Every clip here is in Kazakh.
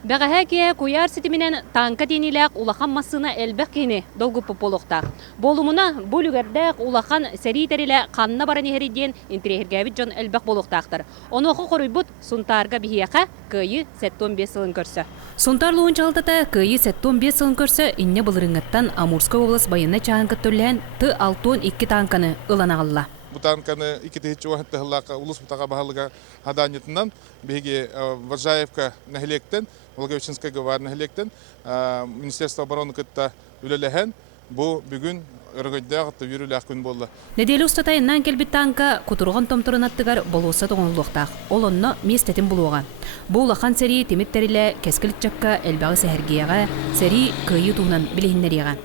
Бәғәһәке куяр ситиминен танка дениләк улахан масына әлбәк кені долгу пополуқтақ. Болумуна бүлігердәк улахан сәрейтерілі қанна баран ехериден интерегергәбіт жон әлбәк болуқтақтыр. Оны оқы қоройбұт сұнтарға бігияқа күйі 75 сылын көрсі. Сұнтарлы ончалдата күйі 75 сылын көрсі инне бұлырыңыттан Амурской облыс байына чағын күттірлән Т-62 танканы ыланағылла. Бу танканы икитечи уақытты хыллақа улус бутаға бағалыға хаданетінен беге Важаевка нәхілектен, Волговичинская гавар нәхілектен Министерство обороны кытта үлеләхен бу бүгін ұрғыддағытты вирулях күн болды. Неделі ұстатайынан келбет танка кутурған томтырын аттығар болуса тоғынлықтақ. Ол онны местетін бұлуға. Бұл улахан сәрі теметтәрілі кәскілік жаққа әлбағы сәхіргеяға, сәрі күйі туғынан білігінлеріға.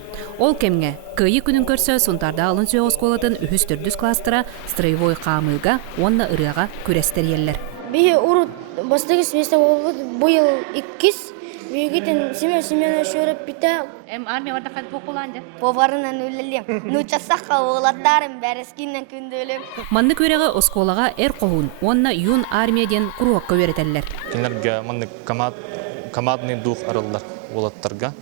Ол кемге күйі күнін көрсі сұнтарда алын сүйе осколатын үхіс түрдіс кластыра строевой қамыға, онна ұрыға көрестер еллер. Бейі ұрыт бастығыз месте бұйыл 2 Бүйгітін семен шөріп біті. Армия варда қад боқ боланды? Поварынан өлілем. Нучасаққа оғылаттарым бәріскіннен күнді өлем. Манны көрегі осколаға әр қоғын, онна юн армияден құруаққа өретелер. Кенерге манны командный дух арылдар олаттарға.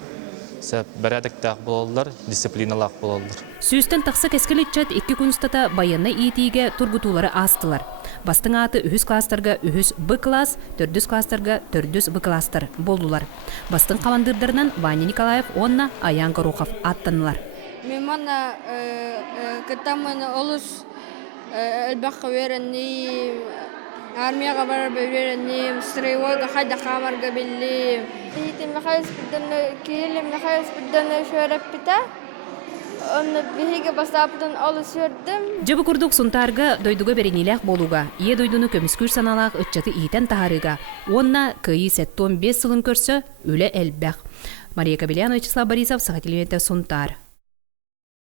Сәп бәрәдіктәқ болалар, дисциплиналақ болалар. Сүйістен тақсы кәскілітчат 2 күністата баянны иетиге тургутулары астылар. Бастың аты үхіс кластарға үхіс Б класс, түрдіс кластарға түрдіс Б кластар болдулар. Бастың қамандырдарынан Ваня Николаев, онна Аян Горохов аттанылар. Мен манна кітамын олыс әлбаққа вереннейм, армияға барар вереннейм, строевойға қайда қамарға білейм. Бейті мехайыз бұдданы шөріп біті. Оны бейге бастапыдан олы сөрдім. Жабы күрдік сұнтарға дойдуға беренелек болуға, ие дойдуны көміскүр саналақ үтчаты иетен тахарыға. Онна күйі 75 сылын көрсі өлі әлбәқ. Мария Кабелянова, Вячеслав Борисов, Саха телевизия Сұнтар.